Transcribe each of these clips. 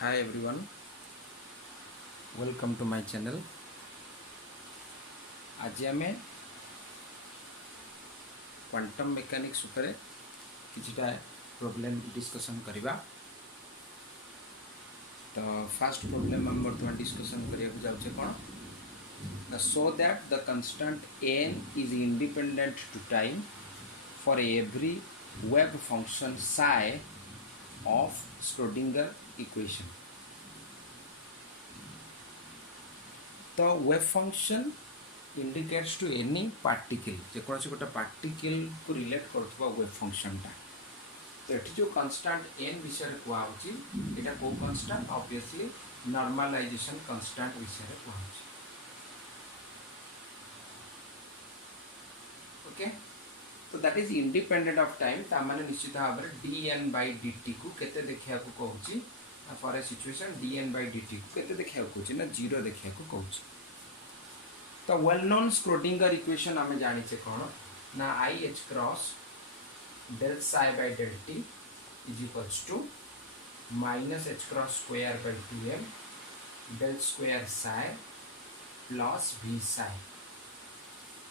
Hi everyone, welcome to my channel. आज आम quantum mechanics उपरे किछटा प्रॉब्लम डिस्कशन करिबा। तो फर्स्ट प्रॉब्लम हम वर्तमान डिस्कशन करिया जाउछे कोन so that the constant n is independent to time for every wave function psi of Schrodinger equation. तो wave function indicates to any particle जेकोसी गोटे पार्टिकल को रिलेट करथबा वेव फंक्शन टा। तो एठी जो कांस्टेंट n विषय कहउची एटा को कांस्टेंट ऑब्वियसली नॉर्मलाइजेशन कांस्टेंट विषय कहउची। ओके, तो that is independent of time ता माने निश्चित भाव रे dn/dt को केते देखिया को कहउची फॉर ए सिचुएशन dn/dt को केते देखिया को कहउची ना 0 देखिया को कहउची। तो वेल नोन स्क्रोडिंगर इक्वेशन आम जाने कौन ना i h cross del psi by del t is equals to minus h cross square by 2m del square psi plus v psi.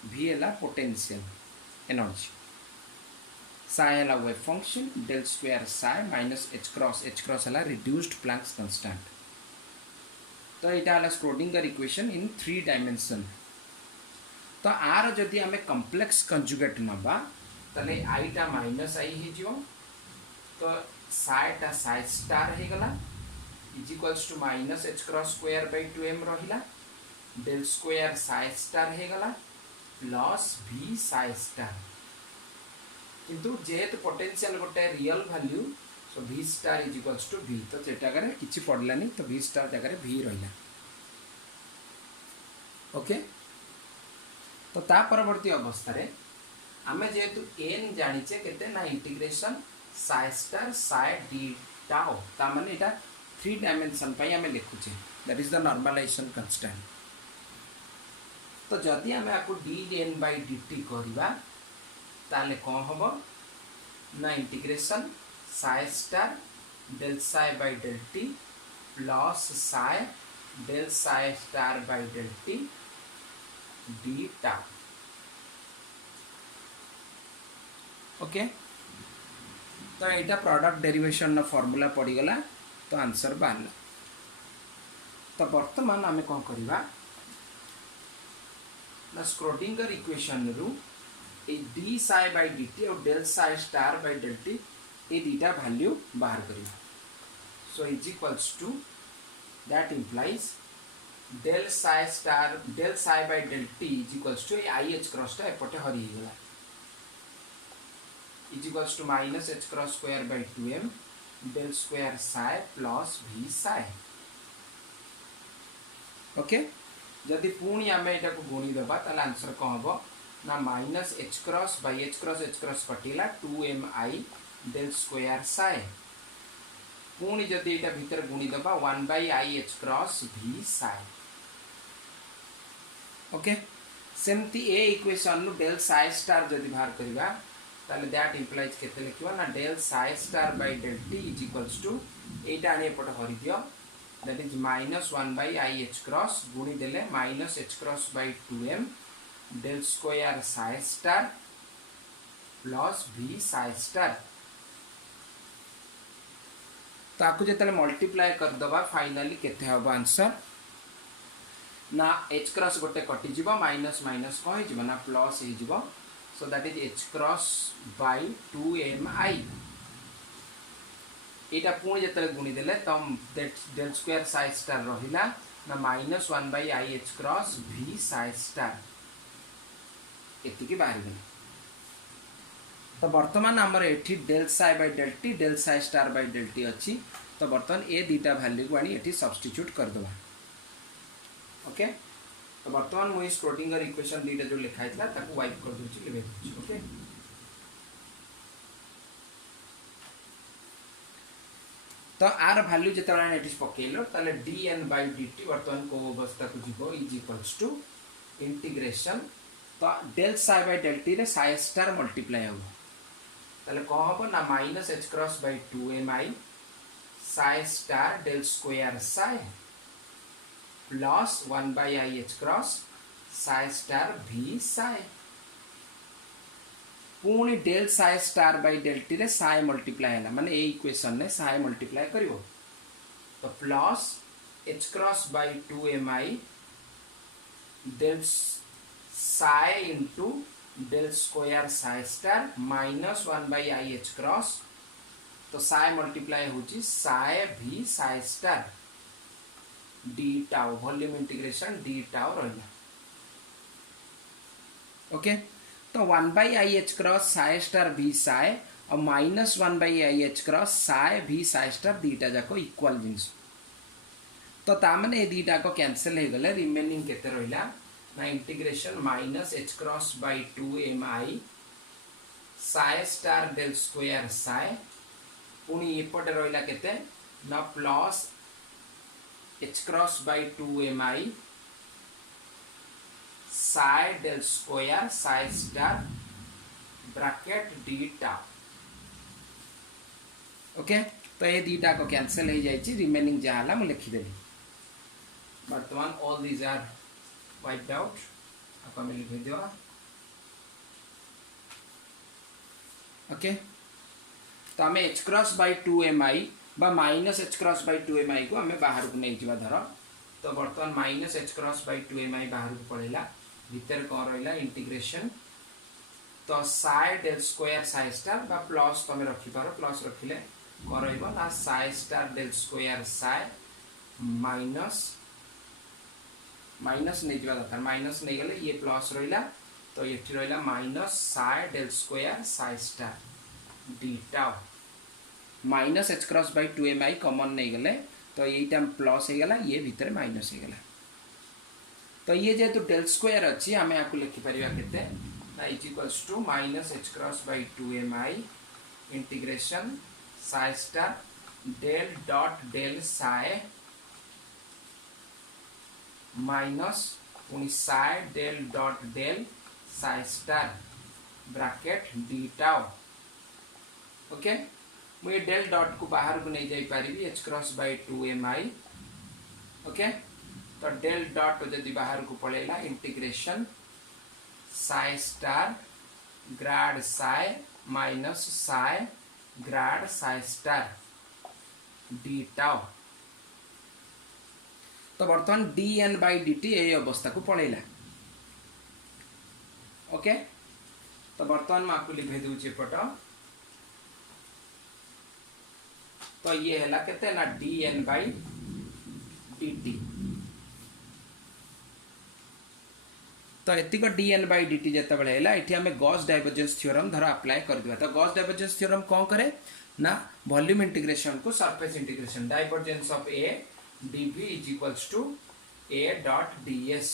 v है पोटेंशियल एनर्जी, साई है wave function, del square psi minus h cross है reduced Planck's constant. तो यहाँ है Schrodinger equation in 3 dimension. तो आर जदि आम कम्प्लेक्स कंजुगेट नवा तले आईटा माइनस आई हो तो साइटा साइ स्टार हो गला is equals to minus h cross square by 2m रहिला डेल स्क्वायर साइ स्टार हो गला प्लस v साइ स्टार। किंतु जेहेतु पोटेंशियल गोटे real value so v star is equals to v, तो जगह किसी पड़लानी तो v स्टार जगह v रहिला। ओके, तो ता परवर्ती अवस्था रे आमे जेहेतु n जानिचे केते ना integration psi star psi d tau ता माने एटा 3 डायमेंशन पई आमे लिखुचे that is the normalisation constant. तो जदि आमे आको dn/dt करबा ताले कोन हबो ना integration psi star del psi by del t plus psi del psi star by del t d tau. Okay, तो यहाँ प्रोडक्ट डेरिवेशन फॉर्मूला पड़गला तो आंसर बाहर। तो वर्तमान आम कौन करवा ना स्क्रोडिंगर इक्वेशन रु d psi by d t और del psi star by del t ये दुटा वैल्यू बाहर करवा। So is equals to that implies del psi star del psi by del t is equals to i h cross टा एपटे हरी गला is equals to minus h cross square by 2m del square psi plus v Sai. Okay, जदि पुणी आम यहाँ को गुणी दबा ताले आंसर कौन हम ना minus h cross by h cross कटिला 2mi डेल स्क्वायर साइ पुणी जदि यहाँ भितर गुणी दबा 1/i h क्रॉस v साइ। ओके, सेमती ए इक्वेशन नु डेल साइ स्टार जदि बाहर करबा ताले दैट इंप्लाइज केते लिखिबा ना del psi star by del t is equals to एटा आने पट हरि दियो that is minus 1/i h cross गुणी देले minus h cross by 2m del square psi star plus v psi star. ताकू जेतले मल्टीप्लाई कर दबा फाइनली केते हबो आंसर ना h क्रॉस गोटे कटि जिवो माइनस माइनस को हिजिवो ना प्लस हिजिवो। So that is h cross by 2mi एटा पुणी जेतले गुणी देले तो डेल स्क्वायर साइ स्टार रहिला ना minus 1/i h cross v psi star एति के बाहर गला। तो वर्तमान आमर एठी del psi by del t del psi star by del t अच्छी। तो वर्तमान ए दुटा वैल्यू को आनी एठी सब्स्टिट्यूट कर दबा। ओके, तो वर्तमान मुई स्क्रोडिंगर इक्वेशन दुटा जो लिखाई था ताको वाइप कर दूची लिबे दूची। ओके, तो आर वैल्यू जेतला एठी पकेलो ताले dn/dt वर्तमान को अवस्था को जीवो इज इक्वल्स टू इंटीग्रेशन तो del psi by del t रे साइ स्टार मल्टीप्लाई हो ताले कौन हम ना minus h cross by 2mi psi star del square psi plus 1 by I h cross psi star v psi पुणी del psi star by del t रे psi multiply है माने ए इक्वेशन ने साइ मल्टीप्लाई करिवो तो plus h cross by 2mi del psi into del square psi star minus 1 by I h cross तो psi multiply होची psi v psi star d tau volume integration d tau रहा okay तो 1 by I h cross psi star v psi और minus 1 by I h cross psi v psi star दीटा जाको equal जिनस तो तामने ए दीटा को cancel हो गले रिमेनिंग केते रहिला ना integration minus h cross by 2mi psi star del square psi पुनी एपटे रहिला केते ना plus h cross by 2mi psi del square psi star bracket d tau okay तो ये दीटा को कैंसिल हो जाइए रिमेनिंग जहाँ मुझे लिखिदेली बर्तमान all these are wiped out आपको आम लिखिद ओके तो आम h क्रॉस बाय 2mi बा minus h cross by 2mi को आम बाहर को नहीं जावा धर तो बर्तमान minus h cross by 2mi बाहर को पड़ेगा भीतर कौन रहा इंटीग्रेशन तो साइ डेल स्क्वायर साइ स्टार बा प्लस तुम रखिपार प्लस रखिले कौन रहा साइ स्टार डेल स्क्वायर साइ माइनस माइनस नहीं जावा दरकार माइनस नहीं गले ये प्लस रहा तो ये रहा minus psi del square psi star d tau minus h cross by 2mi common नहीं गले तो ये प्लस हो गला ये भीतर माइनस हो गला तो ये जेहेतु डेल स्क्वायर अच्छी आम या लिखिपर के is equals to minus h cross by 2mi integration psi star del dot del psi minus पुनी psi del dot del psi star bracket d tau okay मुझे डेल डॉट को बाहर को नहीं जाई पारिबी h cross by 2mi okay तो del dot जदि बाहर को पड़ेगा integration psi star grad psi minus psi grad psi star d tau तो बर्तमान dn बाय dt ये अवस्था को पड़ेगा ओके तो बर्तमान मैं आपको लिखे दूची पट तो ये है केते ना dn बाय dt तो एतिक dn बाय dt जितेबाला ये आम गॉस डाइवर्जेंस थ्योरम धर अप्लाई कर दिया तो गॉस डाइवर्जेंस थ्योरम कौन करे ना वॉल्यूम इंटीग्रेशन को surface integration divergence of A dv is equals to a dot ds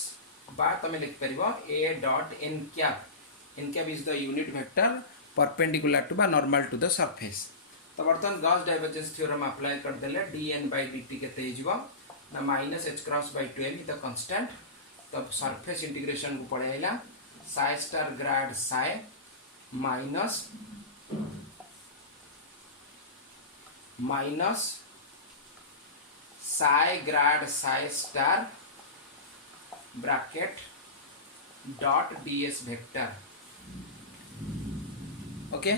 बा तुम लिख पार a dot n cap is the unit vector perpendicular to बा नॉर्मल टू द सरफेस तो बर्तमान गॉस डाइवर्जेंस थ्योरम अप्लाई कर देले dn बाय dt केते हो ना minus h cross by 2m the constant तब सरफेस इंटीग्रेशन को पड़ेगा psi star grad psi minus minus psi grad psi star bracket dot ds vector okay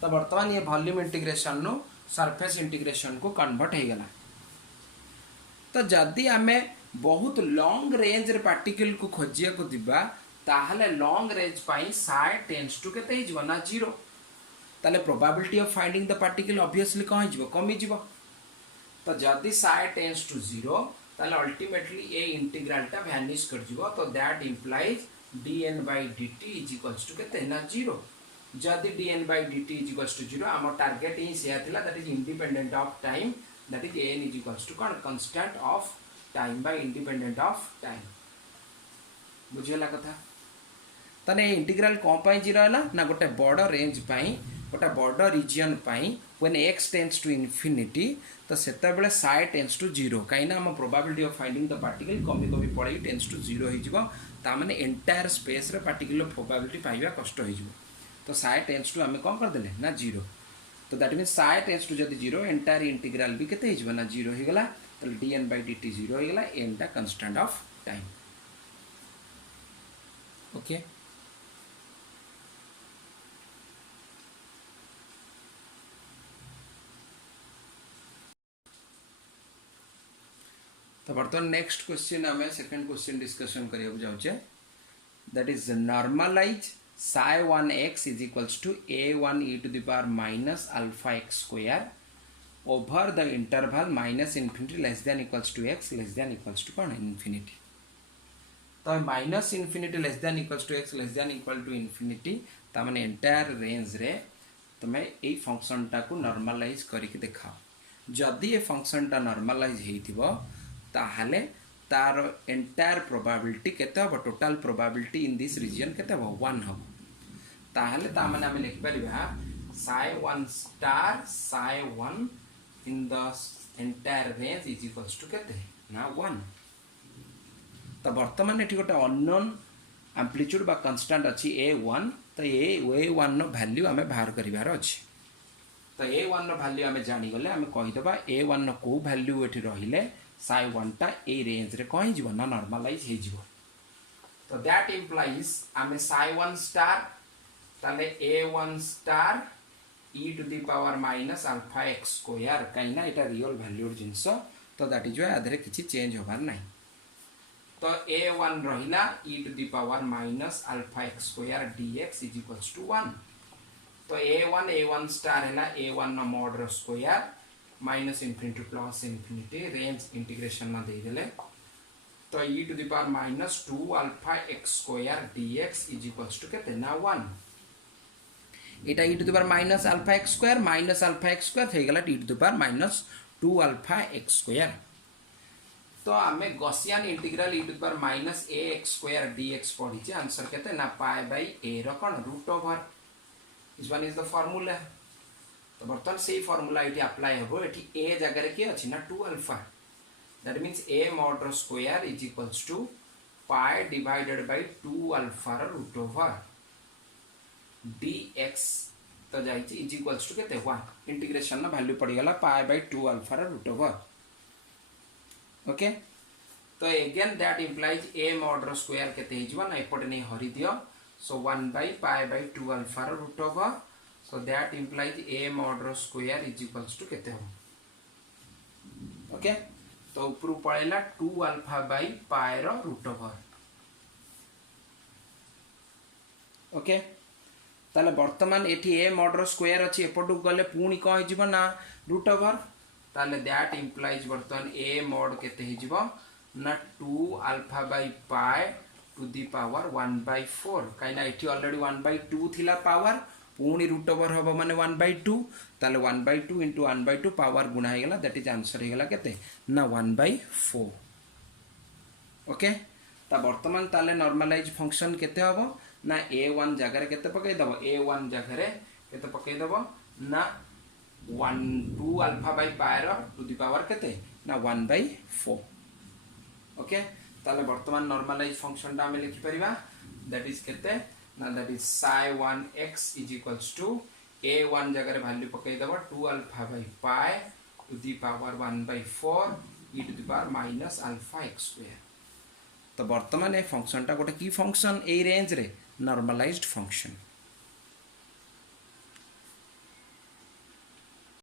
तो बर्तमान ये वॉल्यूम इंटीग्रेशन नु सरफेस इंटीग्रेशन को कन्वर्ट हो गला तो जदि आमे बहुत लॉन्ग रेंज रे पार्टिकल को खोजिया को दिबा ताहले लॉन्ग रेंज पाई साइ टेंड्स टू केते हिजबो ना 0 ताले probability of finding the particle obviously कौन हिजबो कमी हिजबो तो जदि साइ टेंड्स टू 0 ताले अल्टीमेटली ए इंटीग्रल टा वैनिश कर जिवो तो that implies dn by dt is equals to केते ना 0 जदि dn by dt is equals to 0 आम टारगेट ही सेया थिला that is independent of time that is n is equals to कौन constant of time by independent of time बुझेला कथा तने इंटीग्रल कौन पाई 0 है ना गोटे बड़ रेंज पाई गोटे बड़ रीजन पाई when x tends to infinity तो सेता बेले साइ टेंड्स टू 0 काई ना हम probability of finding the particle कमी कमी पड़े टेंड्स टू 0 हो जिवो ता माने एंटायर स्पेस रे पार्टिकल प्रोबेबिलिटी पाइबा कष्ट हो जिवो तो साइ टेंड्स टू हमें कौन कर देले ना 0 तो that mean psi tends to जदि 0 एंटायर इंटीग्राल भी केते हिजबो ना 0 ही गला तो dn by dt 0 ही गला n टा कांस्टेंट ऑफ टाइम ओके तो बर्तमान नेक्स्ट क्वेश्चन आम सेकंड क्वेश्चन डिस्कशन करिया जाउछे that is normalize psi 1x is equals to a1 e to the power minus alpha x square over the interval minus infinity less than equals to x less than equals to कौन infinity तो minus infinity less than equals to x less than equal to infinity तामने entire range रे तुम्हें ए function टा को normalise करके देखाओ जदि ये फंक्शन टा नॉर्मलाइज हेइथिबो ताहाले तार एंटायर प्रोबेबिलिटी केते हो total probability in this region केते हो 1 हो ताहाले ता माने हम लिख परिबा psi 1 star psi 1 in the entire range is equals to केते ना 1 तो वर्तमान एठी गोटे अननोन एम्पलीट्यूड बा कांस्टेंट अछि a1 तो a1 नो वैल्यू हमें बाहर करिवार अछि तो a1 नो वैल्यू हमें जानि गले हमें कहि दबा a1 नो को वैल्यू एठी रहिले psi 1 टा ए रेंज रे कहि जीवो ना नॉर्मलाइज हे जीवो तो दैट इंप्लाइज आमे psi 1 स्टार ताले a1 star e to the power minus alpha x square काइना एटा रियल वैल्यू जिंस तो दैट इज व्हाई आधरे किछि चेंज होबार नै तो a1 रहिला e to the power minus alpha x square dx is equals to 1 तो a1 स्टार हैला a1 नो mod rho square minus infinity plus infinity range integration ना दे देले तो e to the power minus 2 alpha x square dx is equals to केते ना 1 एटा e to the power minus alpha x square थे गला e to the power minus 2 alpha x square तो आमे Gaussian integral e to the power minus ax square dx पढी जे answer केते ना पाई बाय a रो कोन root over this one is the formula तो बर्तमान से फार्मूला ये अप्लाई हो ये a जगह के अच्छी ना 2 alpha that means a mod row square is equals to pi divided by 2 alpha row root over dx तो जाई इज इक्वल्स टू केते 1 इंटीग्रेशन ना वैल्यू पड़ी गला pi by 2 alpha row root over okay तो again that implies a mod row square केते हिजवा ना एपटे नै हरि दियो so 1 by pi by 2 alpha row root over so that implies a mod rho square is equals to केते हो ओके तो ऊपर पळेला 2 alpha by pi rho root over okay ताले वर्तमान एठी a mod रो स्क्वायर अछि एपटु गले पुनी को हिजबो ना रूट ओवर ताले दैट इंप्लाइज वर्तमान a mod केते हिजबो ना 2 alpha by pi to the power 1/4 काइना एठी ऑलरेडी 1/2 थिला पावर पुणी रूट ओवर हम माने 1/2 ताले 1/2 इंटू 1/2 पावर गुणा हो गला दैट इज आंसर हो गला केते ना 1/4 ओके ता वर्तमान ताले नॉर्मलाइज फंक्शन केते हबो ना a1 जगह रे केते पकई दबो a1 जगह रे केते पकई दबो ना 2 अल्फा बाय पाई रो टू द पावर केते ना 1/4 ओके ताले वर्तमान नॉर्मलाइज फंक्शन ता हम लिखि परिबा दैट इज केते ना that is psi 1x is equals to a1 जगह वैल्यू पकई दबो 2 alpha by pi to the power 1/4 e to the power minus alpha x square तो वर्तमान ए फंक्शन टा गोटे की फंक्शन ए रेंज रे नॉर्मलाइज्ड फंक्शन